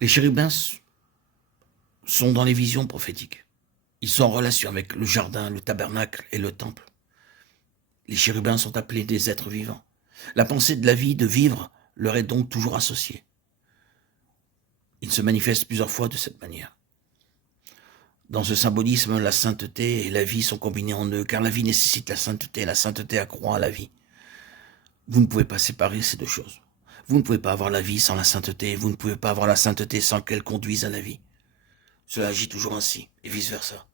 Les chérubins sont dans les visions prophétiques. Ils sont en relation avec le jardin, le tabernacle et le temple. Les chérubins sont appelés des êtres vivants. La pensée de la vie, de vivre, leur est donc toujours associée. Ils se manifestent plusieurs fois de cette manière. Dans ce symbolisme, la sainteté et la vie sont combinées en eux, car la vie nécessite la sainteté accroît la vie. Vous ne pouvez pas séparer ces deux choses. Vous ne pouvez pas avoir la vie sans la sainteté, vous ne pouvez pas avoir la sainteté sans qu'elle conduise à la vie. Cela agit toujours ainsi, et vice-versa.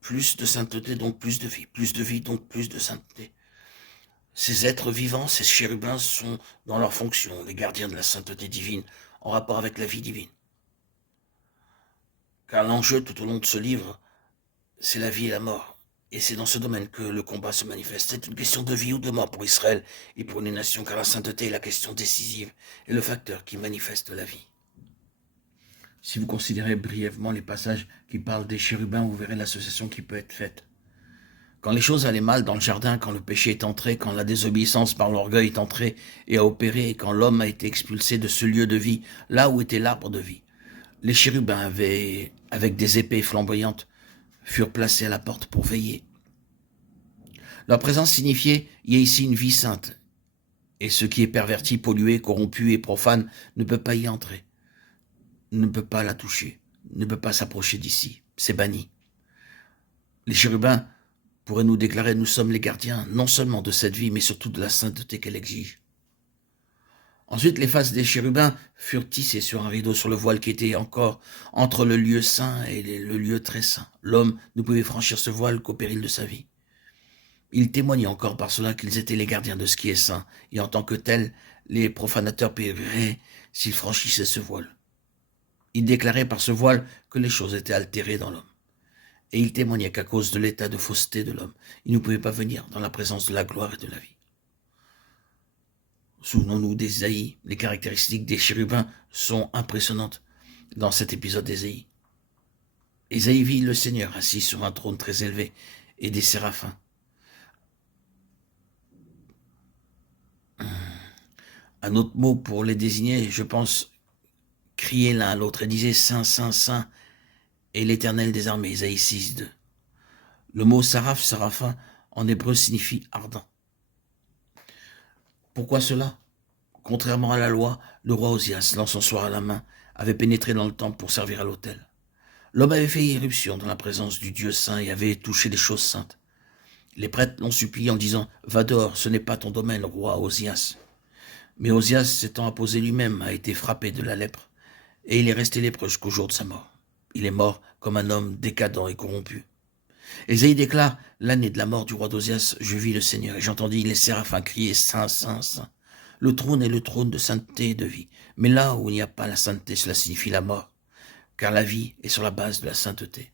Plus de sainteté, donc plus de vie, donc plus de sainteté. Ces êtres vivants, ces chérubins sont dans leur fonction, les gardiens de la sainteté divine, en rapport avec la vie divine. Car l'enjeu tout au long de ce livre, c'est la vie et la mort. Et c'est dans ce domaine que le combat se manifeste. C'est une question de vie ou de mort pour Israël et pour les nations, car la sainteté est la question décisive et le facteur qui manifeste la vie. Si vous considérez brièvement les passages qui parlent des chérubins, vous verrez l'association qui peut être faite. Quand les choses allaient mal dans le jardin, quand le péché est entré, quand la désobéissance par l'orgueil est entrée et a opéré, et quand l'homme a été expulsé de ce lieu de vie, là où était l'arbre de vie, les chérubins avec des épées flamboyantes, furent placés à la porte pour veiller. Leur présence signifiait « il y a ici une vie sainte », et ce qui est perverti, pollué, corrompu et profane ne peut pas y entrer, ne peut pas la toucher, ne peut pas s'approcher d'ici, c'est banni. Les chérubins pourraient nous déclarer « nous sommes les gardiens non seulement de cette vie, mais surtout de la sainteté qu'elle exige ». Ensuite, les faces des chérubins furent tissées sur un rideau sur le voile qui était encore entre le lieu saint et le lieu très saint. L'homme ne pouvait franchir ce voile qu'au péril de sa vie. Ils témoignaient encore par cela qu'ils étaient les gardiens de ce qui est saint, et en tant que tels, les profanateurs périraient s'ils franchissaient ce voile. Ils déclaraient par ce voile que les choses étaient altérées dans l'homme. Et ils témoignaient qu'à cause de l'état de fausseté de l'homme, il ne pouvait pas venir dans la présence de la gloire et de la vie. Souvenons-nous d'Ésaïe, les caractéristiques des chérubins sont impressionnantes dans cet épisode d'Ésaïe. Ésaïe vit le Seigneur assis sur un trône très élevé et des séraphins. Un autre mot pour les désigner, je pense, criaient l'un à l'autre et disaient « Saint, Saint, Saint » et l'Éternel des armées, Ésaïe 6:2. Le mot saraph, séraphin, en hébreu signifie ardent. Pourquoi cela? Contrairement à la loi, le roi Osias, l'encensoir à la main, avait pénétré dans le temple pour servir à l'autel. L'homme avait fait irruption dans la présence du Dieu saint et avait touché les choses saintes. Les prêtres l'ont supplié en disant « Va dehors, ce n'est pas ton domaine, roi Osias ». Mais Osias, s'étant apposé lui-même, a été frappé de la lèpre, et il est resté lépreux jusqu'au jour de sa mort. Il est mort comme un homme décadent et corrompu. Ésaïe déclare « L'année de la mort du roi d'Osias, je vis le Seigneur, et j'entendis les séraphins crier « Saint, Saint, Saint ». Le trône est le trône de sainteté et de vie. Mais là où il n'y a pas la sainteté, cela signifie la mort, car la vie est sur la base de la sainteté.